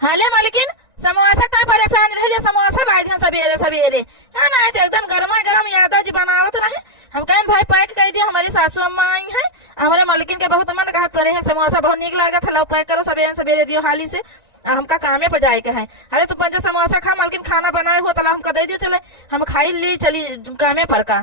हाले मालकिन समोसा का परेशान रहे समोसा लाई थे सवेरे सवेरे है ना। तो एकदम गर्मा गर्म यादा जी बनावत रहे। हम कहें भाई पैक कर दिया, हमारी सासू अम्मा आई है, हमारे मालकिन के बहुत मन कहा तोरे हैं समोसा बहुत निक लागत है, लो पैक करो सवेरे सवेरे दियो हाली से, हमका कामे पर जाए के है। अरे तू पंच समोसा खा मालकिन, खाना बनाए हो तला हमका दे दियो, चले हम खाई ली चली कामे पर का।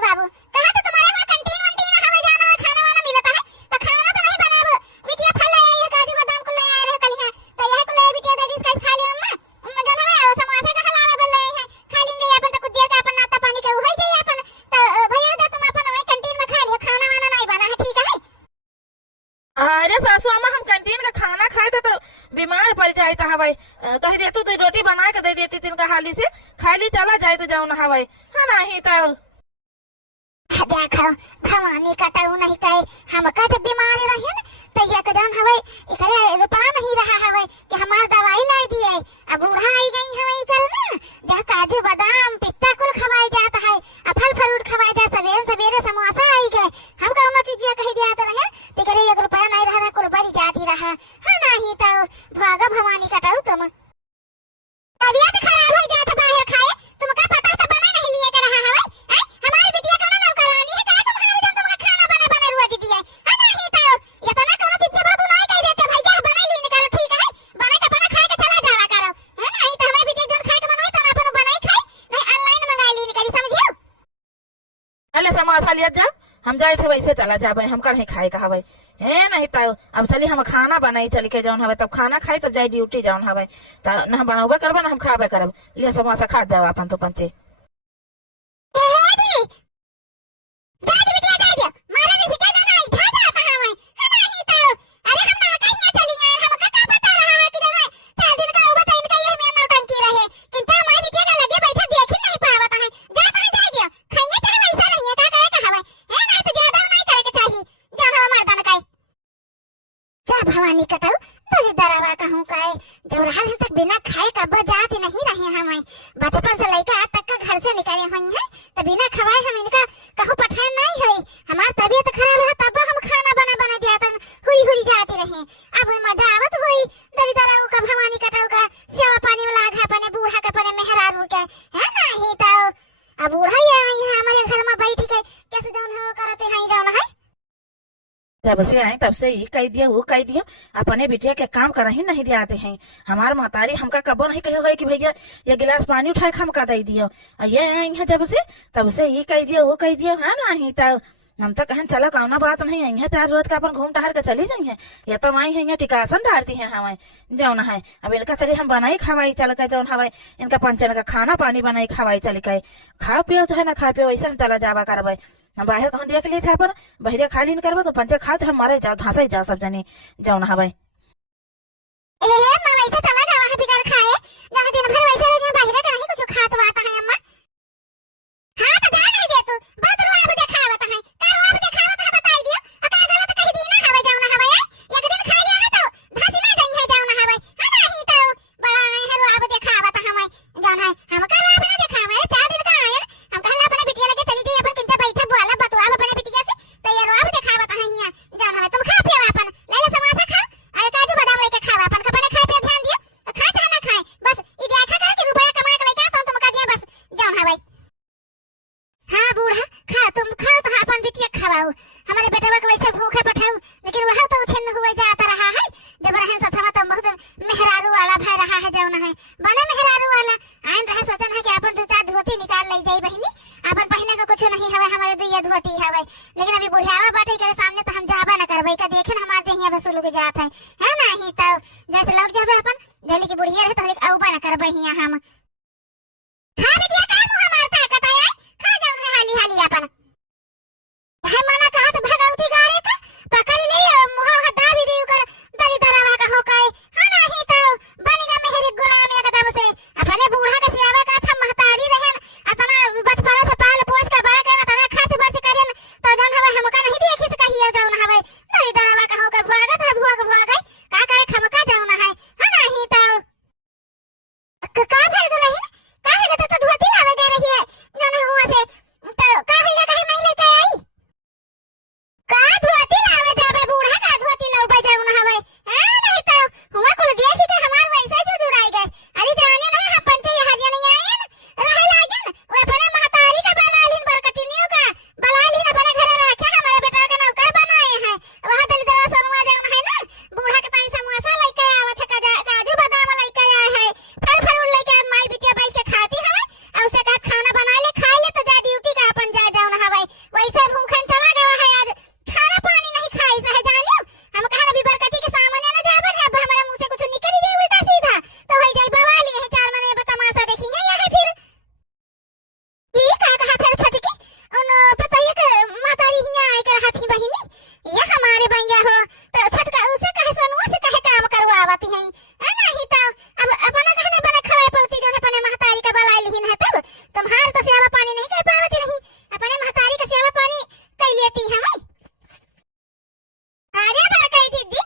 बाबू कहा तो तुम्हारे वहाँ कैंटीन वंटीन हवा जाना है, खाना वाना मिलता है तो खाना तो नहीं बनाबो। बिटिया फल ले आई है, काजू बादाम को ले आए रहे कल यहाँ, तो यह को ले बिटिया दे दिस खा लियो अम्मा जन है समोसा का हलावा बल ले हैं, खा लेंगे अपन तो कुछ देर का अपन नाश्ता पानी के होई जाई अपन। तो भैया जा तुम अपन वही कैंटीन में खा लियो, खाना वाना नहीं बना है, ठीक है। अरे सासू अम्मा हम कैंटीन का खाना खाए थे तो बीमार पड़ जाए था हवाई, कह दे तू रोटी बना के दे देती तिनका हाली से, खाली चला जाए तो जाओ ना हवाई है ना। ही तो देखो भवानी कटाऊ नहीं कहे हमका जब बीमार रहे न तो ये कजान हवे एकरे रुपा नहीं रहा हवे कि हमार दवाई लाई दिए। अब बूढ़ा आई गई हवे इकर ना, देख काजू बादाम पिस्ता कुल खवाए जाता है, फल फ्रूट खवाए जा, सवेरे सवेरे समोसा आई गए, हम कौनो चीज ये कही दिया तो रहे ते करे 1 रुपया नहीं रहा कुल बरी जाती रहा है नहीं। तो भागा भवानी कटाऊ तुम तबीयत खराब हो जाता बाहर खाए, तुमका पता तो बना नहीं लिए के रहा हवे। हमारी बिटिया का नाम करानी है का तुम्हारे जन तुमका खाना बना बना रुआ दी है नहीं। तो ये तो ना कोनो चीज से बहुत नहीं कह देते भैया बना ली निकालो, ठीक है बना के अपना खा के चला जावा करो है नहीं। तो हमारी बिटिया जन खाए के मन होई तो अपन बनाई खाए, नहीं ऑनलाइन मंगा ली निकाली, समझियो। अरे समोसा लिया जा, हम जाए थे वैसे चला जाबे, हम कर खाए का हवे है नहीं। तो अब चली हम खाना बनाई चल के जौन हवे, तब खाना खाई तब जाए ड्यूटी जौन हवे, तो न हम बनावे करबे न हम खाबे करब, लिया समोसा खा जाओ अपन तो पंचे। भवानी कटाऊ तो दरावा कहूँ का जब रहा तक बिना खाए कब जाते नहीं रहे हमें, बचपन से लेकर आज तक का घर से निकले हुए हैं तो बिना खवाए हम इनका कहूँ पठान नहीं है। हमारी तबीयत खराब है तब हम खाना बना बना दिया था, हुई हुई जाती रहे। अब मजा आवत हुई दरी दराऊ का भवानी कटाऊ का सेवा पानी में लागा अपने बूढ़ा का अपने मेहरारू के है नहीं। तो अब बूढ़ा ही हमारे घर में बैठ के कैसे जान हो करते हैं जान है। जब से आए तब से ये कह दिया वो कह दिया, अपने बिटिया के काम कर ही नहीं दियाते हैं। हमार महतारी हमका कबो नहीं कहे हुए कि भैया ये गिलास पानी उठाए हमका दे दियो, ये आई है जब से तब से ये कह दिया वो कह दिया है नहीं। तो हम तो कहें चलो कौना बात नहीं आई है, चार रोज का अपन घूम टहर के चली जाई है, ये तो आई है टिकासन डालती है हमें जौन है। अब इनका चली हम बनाई खवाई चल के जौन हवाई इनका पंचन का खाना पानी बनाई खवाई चल के, खा पियो चाहे ना खा पियो वैसे हम चला जावा करबे। हम बाहर कहूँ देख लिए थे पर बहरे खाली नहीं करबो तो पंचे खा हम मारे जाओ धासा ही जाओ सब जने जौन हवाई। मैं वैसे चला जावा है बिगर खाए, जहाँ दिन भर वैसे रह बाहर का नहीं कुछ खात वाता है अम्मा। हाँ तो जा नहीं दे तू बहुत रुआब दिखावत है, का रुआब दिखावत है बताई दियो, का गलत कह दी ना हवे जाओ ना हवे, एक दिन खा लिया ना तो धासी ना जाई है जाओ ना हवे है नहीं। तो बड़ा है रुआब दिखावत हमें जौन है, हम का रुआब ना दिखावे 4 दिन का आए हम कहला अपने बिटिया लगे चली दी अपन किंता बैठे बोला बतवा अपने बिटिया से, तो ये रुआब दिखावत है यहाँ जौन हवे। तुम खा पियो अपन ले ले समोसा खा, अरे काजू बादाम लेके खावा अपन अपने खाए पे ध्यान दियो, तो खा चाहे ना खाए बस ई देखा करो कि रुपया कमा के लेके आता तुम का दिया बस जौन हवे। हाँ बूढ़ा खा तुम खाओ तो अपन बिटिया खवाओ, हमारे बेटा को वैसे भूखे पठाओ, लेकिन वह तो उछन हुए जाता रहा है जब रहन सथवा तो बहुत मेहरारू वाला भाई रहा है जौन है, बने मेहरारू वाला आइन रहे सोचन है कि अपन 2-4 धोती निकाल ले जाई बहिनी, अपन पहने का कुछ नहीं हवे हमारे तो ये धोती हवे, लेकिन अभी बुढ़ियावा बाटे के सामने तो हम जाबा ना करबे का देखे ना हमारे यहाँ वसूल के जात है नहीं। तो जैसे लौट जाबे अपन जल्दी की बुढ़िया रहे तो लेके औबा ना करबे यहाँ हम। खा बिटिया का मुंह मारता कताया खा जाओ हाली हाली अपन है मना कहा तो भगवती गारे का पकड़ ले मुंह हटा भी दी कर दरी दरावा का हो काए है नहीं। तो बनेगा मेहरी गुलाम एकदम से अपने बूढ़ा के सियावा का था महतारी रहन अतना बचपन से पाल पोस का बा के तना खास बस करेन तो जन हवे हमका नहीं देखी से कहिया जाओ ना हवे दरी दरावा का हो के भागत है भूख भागे का का खमका जाओ ना है नहीं। तो का भेल आवती हैं नहीं तो अब अपना कहने बने खवाए पड़ती जो अपने महतारी का बलाई लिहिन है तब तुम्हारे तो सेवा पानी नहीं कर पावती नहीं अपने महतारी का सेवा पानी कर लेती हैं अरे बार कही थी जी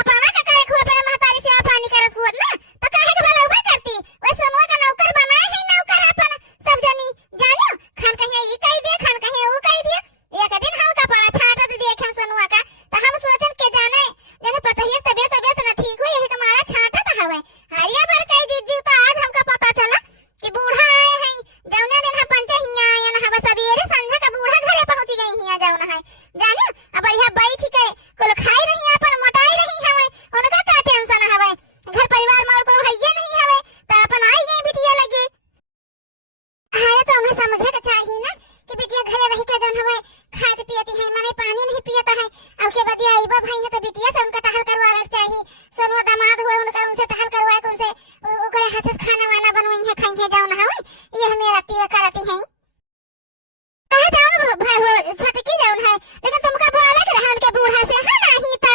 अपना का करे खुआ पर महतारी सेवा पानी करत हुआ ना तो काहे के भला उबा करती वै सोनुआ का नौकर बनाए है नौकर अपन सब जनी जानो खान कहे ई कही दे खान कहे ऊ कही दे एक दिन हम का पड़ा छाटा दे देखे सोनुआ का तो हम सोचन के जाने जने पता ही तबियत ना ठीक हुई है हमारा छाटा तो हवे हरिया बार कही जी तो आज हमका पता चला कि बूढ़ा आए हैं जौने दिन हम पंचे हिया आए ना हवा सवेरे संध्या का बूढ़ा घरे पहुंच गई हिया जौना है जानो अब यहां बैठ के कुल खाई रही अपन मोटाई रही हवे उनका का टेंशन हवे घर परिवार में कोई हइये नहीं हवे तो अपन आई गई बिटिया लगे हां तो हमें समझे के चाहिए ना कि बिटिया घरे रही के जौन हवे खात पियती है माने पानी नहीं पियता है अब के बाद आईबा भाई है तो बिटिया से उनका टहल करवावे चाहिए सोनुआ दामाद हुए उनका उनसे टहल करवाए कौन से ओकरे हाथ से खाना वाना बनवाई है खाई है जौन हवे ये हमें राती व करती है कहा जाऊं भाई छटकी जाऊं है लेकिन तुमका बोला के रहन के बूढ़ा से है नहीं तो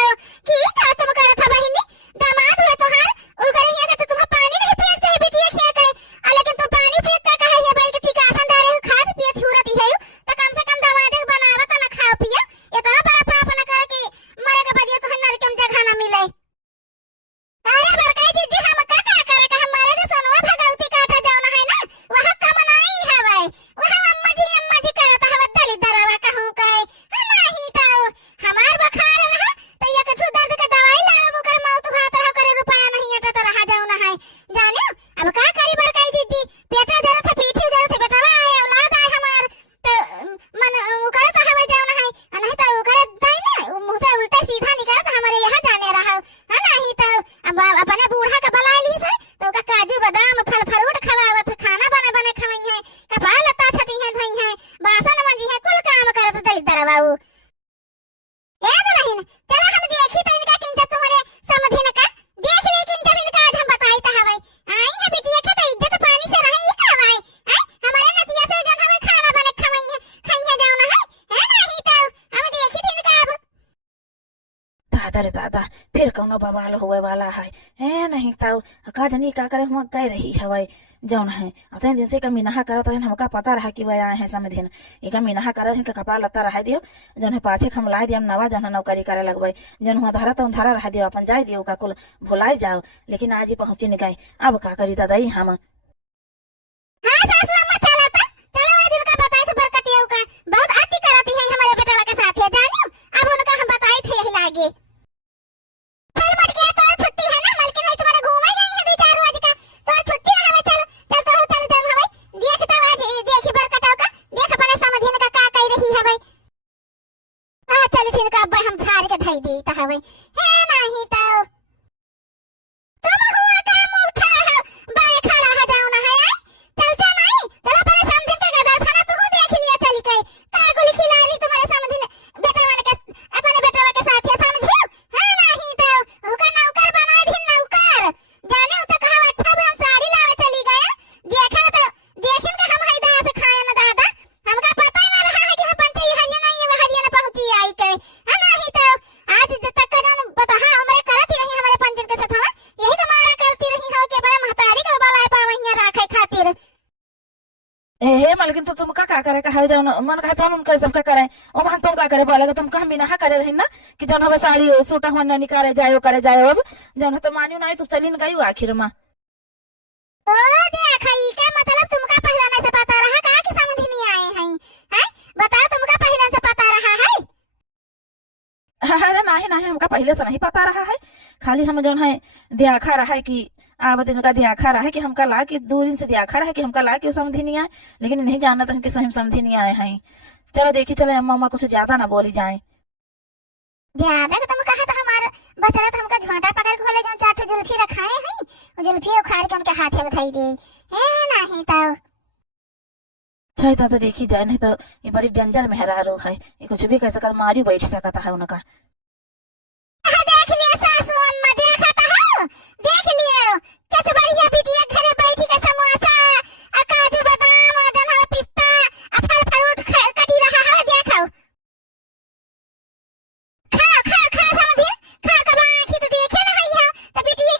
की का तुम करत था बहिनी दामाद हुए तोहार उ करे हिया के तुम पानी नहीं पिए चाहे बिटिया खिया के लेकिन तू पानी पिए का कहे है भाई के ठीक आसन डारे खाद पिए थुरती है तो कम से कम दामाद बनावत ना खाओ पिए इतना बड़ा पाप ना करे कि मरे के बाद ये तो नरकम जगह ना मिले अरे बरकाई दीदी हम का करे का हमारे ने सोनुआ भगवती काटा जाना है ना वहां कमनाई है भाई वहां अम्मा जी करत हवे दली दरवा कहूं काय नहीं तो हमार बुखार ना तो ये कछु दर्द के दवाई लाओ मुकर मौत हाथ रह करे रुपया नहीं अटत रहा जाना है जानो अब का करी बरकाई दीदी पेटा जरा था पीठी जरा था बेटा आए औलाद आए हमार तो मन मुकर तो हवे जाना है नहीं तो उकर दाई ना मुंह से उल्टा सीधा निकलत हमारे यहां जाने रहा है नहीं तो अब अपने बूढ़ा का बला ली है तो का काजू बादाम फल फ्रूट खवावत खाना बने खवई है कपाल लता छटी है धई है बासन मंजी है कुल काम करत दली दरवाऊ ए दुल्हन चला हम देखी तो इनका किंजा तुम्हारे समधिन का देख ले किंजा इनका आज हम बताई ता हवे आई है बिटिया के तो इज्जत पानी से रही का भाई हमारे नतिया से जन हमें खाना बने खवई है खाई है जाना है नहीं तो हम देखी थी इनका अब दादा रे दादा फिर कौनो बवाल हुए वाला है नहीं तो का जनी का करे हुआ कह रही हवाई जौन है अतने दिन से मीनाहा करत रहे हमका पता रहा कि वह आए हैं समधिन एक मीनाहा करत के कपड़ा लत्ता रहा दियो जौन है पाछे हम ला दियो नवा जौन नौकरी करे लगवाई जौन हुआ धारा तो धारा रहा दियो अपन जाए दियो का कुल भुलाई जाओ लेकिन आज ही पहुंची निकाय अब का करी दादाई हम हां सासू अम्मा चला था चलो आज उनका बताई तो बरकटिया का बहुत अति करती है हमारे बेटा के साथ है जानियो अब उनका हम बताई थे यही लागे चल मटकिया तो छुट्टी है ना मालकिन है तुम्हारे घूम ही गई है 2-4 रोज का तो छुट्टी ना हमें चल हमें देख तो आज देखी बरकटाव का देख अपने समधिन का कह रही है भाई हां चल दिन का अब हम झाड़ के धई दी ता हवे है नहीं तो तुम हुआ काम उठा है बाय खड़ा है जाऊना है चल नहीं चलो अपने समधिन का गदर खाना तू देख लिया चली गई का गोली खिला रही तुम्हारे समधिन बेटा वाले के अपने बेटा के साथ है समझियो है नहीं तो हुका नौकर बना दी नौकर जाने तो कहा अच्छा हम साड़ी लावे चली गए देखा तो देखिन के हम हैदा से खाए ना दादा हमका पता ही ना रहा है कि हम पंचे हरियाणा ये हरियाणा पहुंची आई के है नहीं तो आज जब तक का जान पता है हमारे करती रही हमारे पंजन के साथ यही तो मारा करती रही हो के बड़े महतारी का बलाए पावैया राखे खातिर हे मालकिन तो तुम का करे का है जौन मन का तो उनका सब का करे ओ मन तुम का करे बोलेगा तुम का मीनाहा करे रही ना कि जौन हवे साड़ी सूटा हुआ ना निकाले जायो अब जौन तो मानियो ना तो चली न गई आखिर में ओ देख ई का मतलब तुमका पहले में से पता रहा का कि समझ नहीं आए हैं बताओ तुमका पहले से पता रहा है अरे नहीं हमका पहले से नहीं पता रहा है खाली हम जौन है देखा रहा है कि आवत इनका देखा रहा है कि हमका ला कि दूर से देखा रहा है कि हमका ला कि समझी नहीं आए लेकिन नहीं जानना था कि सही समझी नहीं आए हैं चलो देखी चले अम्मा कुछ ज्यादा ना बोली जाए ज्यादा तो तुम कहा था हमारा बचरा तो हमका झोंटा पकड़ के खोले जो 4 जुल्फी रखाए हैं वो जुल्फी उखाड़ के उनके हाथ में धई दी है नहीं तो तो देखी जाए नहीं तो ये बड़ी डेंजर मेहरारू है ये कुछ भी कर सकता मारी बैठ सकता है उनका देख लियो सासू अम्मा देखा तो देख लियो कैसे बढ़िया बिटिया घरे बैठ के समोसा काजू बादाम जन पिस्ता फल फ्रूट कटी रहा है देखो खा समझी खा के बाकी तो देखे ना है तो बिटिया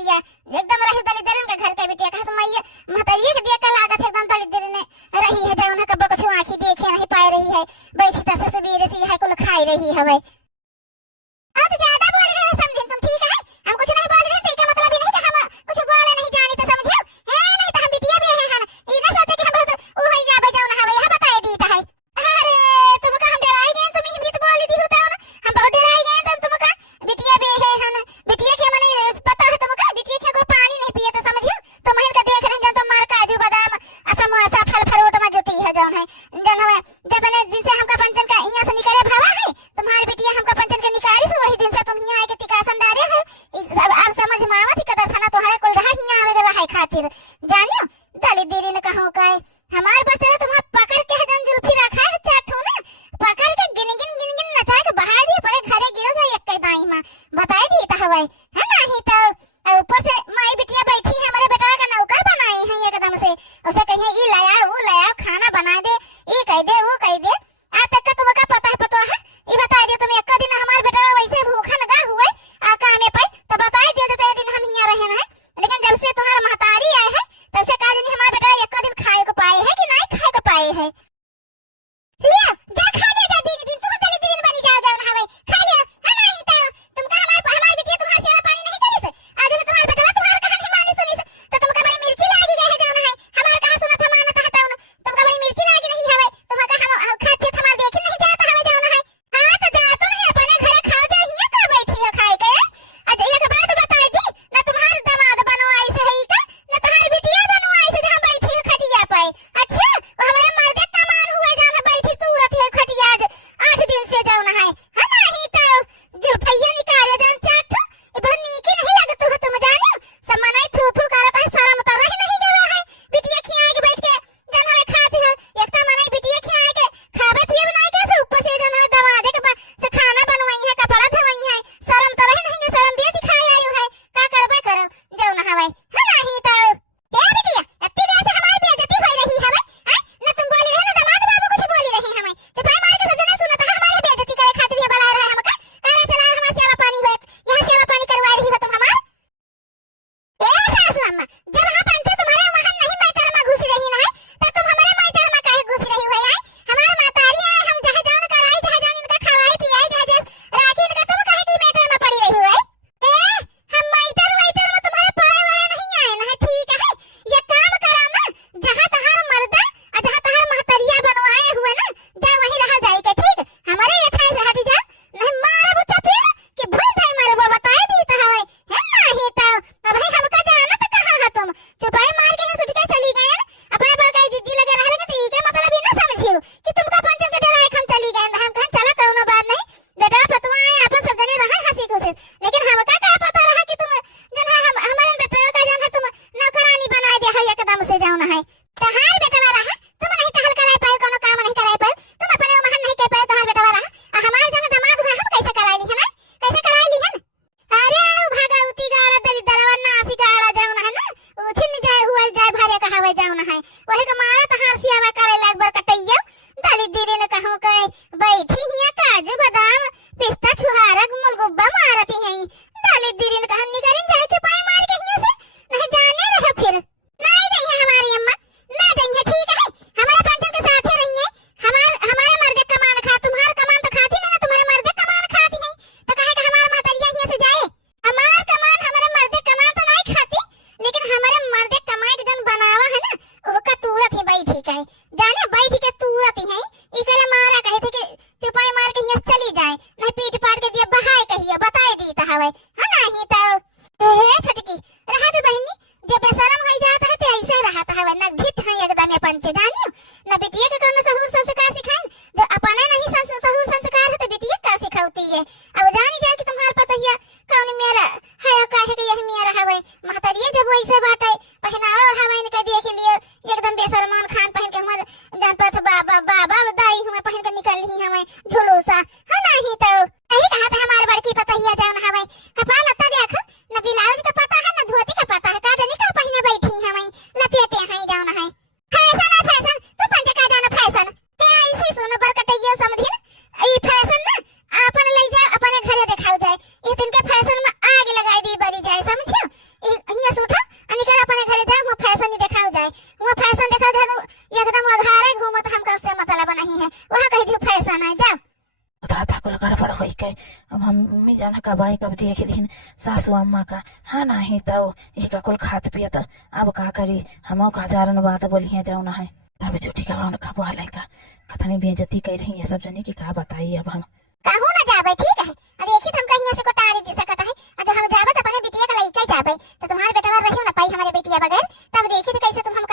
बिटिया एकदम रही दली दरन के घर के बिटिया कहा मैया महतरिये के देख के लागत है एकदम दली दरन रही है जौन के कुछ आंखी देखे नहीं पाए रही है बैठी तसे सबेरे से है कुल खाई रही है भाई आप ज्यादा बोल रहे हैं समझे तुम ठीक है हम कुछ नहीं बोल रहे थे इसका मतलब ये नहीं कि हम कुछ बोले नहीं जानी तो समझियो है नहीं तो हम बिटिया भी है हम ये ना सोचे कि हम बहुत ओ है जा बजाओ ना हवे यहां बताए दी है अरे तुमका हम डराई गए तुम ही भी तो बोली दी होता ना हम बहुत डराई गए तो तुमका बिटिया भी है हम बिटिया के मने पता है तुमका बिटिया के को पानी नहीं पिए तो समझियो तो महिन का देख रहे जब तुम मार काजू बादाम समोसा फल फ्रूट में जुटी है जौन है जन हवे जतने दिन से हमका पंचन का इहां से निकले भावा है तुम्हारी बिटिया हमका पंचन के निकाली से वही दिन से तुम यहां आके टिकासन डारे है इस अब समझ में आवत कदर खाना तो है कुल रहा यहां आवे रहा खातिर जानियो दली देरी ने कहूं काय हमार बच्चा तुम्हारा पकड़ के जन जुल्फी रखा है चाटू ना पकड़ के गिन गिन नचा के बहा दिए परे घरे गिरो जाए एक दाई मां बताई दी त हवे है नहीं तो ऊपर से माई बिटिया बैठी है हमारे बेटा का नौकर बनाई है एकदम से उसे कहिए ये लाया वो लाया खाना बना दे ये कह दे वो कह दे आज तक का तुमका पता है ये बता दियो तुम एक दिन हमारे बेटा वैसे भूखा नगा हुए आ काम पे तो बता दियो तो दिन हम यहां रहे हैं लेकिन जब से तुम्हारा महतारी आए है तब से का दिन हमारा बेटा एक दिन खाए को पाए है कि नहीं खाए को पाए है लिया जा खा ले जा दिन दिन तुम दली दिन बनी जाओ ना हवे खा लिया है नहीं तो तुमका हमारी बिटिया तुम्हारी सेवा पानी नहीं करे से आज तुम्हारा बेटा तुम्हारा कहानी मानी सुनी से तो तुमका बड़ी मिर्ची लागी गई है जाना है हमारा कहां सुना था माना था ना तुमका बड़ी मिर्ची लागी नहीं हवे तुमका हम खाते हमार देख नहीं जाता हवे जाना है हां तो जा तो नहीं अपने घरे खा जा हिया का बैठी है खाए के आज एक बात बता दी ना तुम्हारा दामाद बनो आई से है का ना तुम्हारी बिटिया बनो आई से जहां बैठी है खटिया पे अच्छा वो हमारे मर्दे कमान हुए जहां बैठी तुरंत है खटिया 8 दिन से जाना है नहीं तो जुल्फैया निकाले जान चाट ये बहनी की नहीं लगत हो तुम जानो सम्मानाई थू थू करत है सारा मत रही नहीं देवा है बिटिया खियाए के बैठ के जन हमें खाते है एक तो मनाई बिटिया खियाए के खावे पिए बनाई के से ऊपर से जन हमें दवा दे के से खाना बनवाई है कपड़ा धोई है शर्म तो रही नहीं शर्म बेच खाए आयो है का करबे करो जाओ ना हवे नहीं तो ए बिटिया इतनी देर से हमारी बेइज्जती हो रही है ना तुम बोली है ना दामाद बाबू कुछ बोली रही हमें तो भाई मार के सब जना सुना था हमारी बेइज्जती करे खातिर ये बला रहा है हमका अरे चला हमारा सेवा पानी हो यहां सेवा पानी करवा रही हो तुम हमार ए सासू अम्मा जब हम पंचे तुम्हारे वहां नहीं मैटर में घुस रही ना तो तुम हमारे मैटर में काहे घुस रही हो यार हमार मातारी है हम जहां जान कराई जहां जान इनका खवाई पियाई जहां राखी इनका तुम काहे की मैटर में पड़ी रही हो ए हम मैटर में तुम्हारे पड़े वाला नहीं आए ना ठीक है ये काम करा ना जहां तहार मर्दा और जहां तहार महतरिया बनवाए हुए ना जा वहीं रह जाए के ठीक हमारे ये ठाई से हटी जा नहीं मारे बुच्चा फिर कि भूल जाए मारे वो बताए दी तो है नहीं तो अब भाई हमका जाना तो कहां है तुम चुपाई मार के सुट के चली गए अपने पर कई जिज्जी लगे रह लगे ठीक है मतलब ये ना समझियो कि तुमका पंचम के डराए हम चली गए हम कहां चला कोनो बात नहीं बेटा पतवा है अपन सब जने रहा हंसी खुशी लेकिन हमका का पता रहा कि तुम जन हम हमारे बेटे का जन है तुम नौकरानी बना दे है एकदम से जाना है तहार बेटा रहा तुम नहीं टहल कराए पाए कोनो काम नहीं कराए पाए तुम अपने महन नहीं कह पाए तहार बेटा रहा हमारे जन दामाद हुआ हम कैसे कराई ली है ना कैसे कराई ली है अरे आओ भागा उती गारा दली दरवन ना आसी गारा जाऊ ना है ना उछिन जाए हुआ जाए भारे कहावे जाऊ ना है वही का मारा तहार सियावा करे लाग बर कटैया दली दीदी ने कहूं के बैठी हिया काजू बादाम पिस्ता छुहारा मुलगुब्बा मारती है दली दीदी ने कहूं निकलिन जाए चुपाई मार के हिया से नहीं जाने रहे फिर नहीं जाइए हमारी अम्मा ना जाइए ठीक है हमारे पंचन के साथ ही रहिए हमारे मर्दे कमान खा तुम्हारा कमान तो खाती नहीं ना तुम्हारे मर्दे कमान खाती है तो कहे कि हमारा महतरिया हिया से जाए हमार कमान हमारे मर्दे कमान तो नहीं खाती लेकिन हमारे मर्दे कमाई के जन बनावा है ना ओका तुरंत ही बैठी कहे जाने बैठी के तुरंत ही है इकरे मारा कहे थे कि चुपाई मार के हिया चली जाए नहीं पीट पाट के दिया बहाए कहिए बताए दी तो हवे है नहीं तो हे छटकी रहा दे बहनी जब बेशरम हो जाता है तो ऐसे रहता है ना ढिठ है एकदम पंचे जानियो ना बिटिया के कोनो सहुर संस्कार सिखाएं जो अपने नहीं सहुर संस्कार है तो बिटिया का सिखाती है अब जानी जाए कि तुम्हारे पता है कौन मेरा है काहे के यही मेरा हवे महतरिया जब वैसे बाटे पहनावा और हवा इनके देख लिए एकदम बेसलमान खान पहन के हमर जनपथ बाबा दाई हुए पहन के निकल ही हमें झुलूसा है नहीं तो यही कहा था हमारे बड़की पता ही जान हवे कपाल लता देख न ब्लाउज का ठीक है। अब हम जाना कब आई कब देख लिहिन सासू अम्मा का। हाँ नहीं तो एक कुल खात पियत अब का करी हम का जारन बात बोलिए जाऊ ना है तब छुट्टी का भाव का बोल का कथनी बेइज्जती कर रही है सब जनी की का बताई अब हम कहूँ ना जाबे ठीक है। अरे एक ही हम कहीं से कोटारी दे सकता है और जब हम जाबे तो अपने बिटिया का लइका जाबे तो तुम्हारे बेटा रही ना पाई हमारे बेटिया बगैर तब देखी तो कैसे तुम हम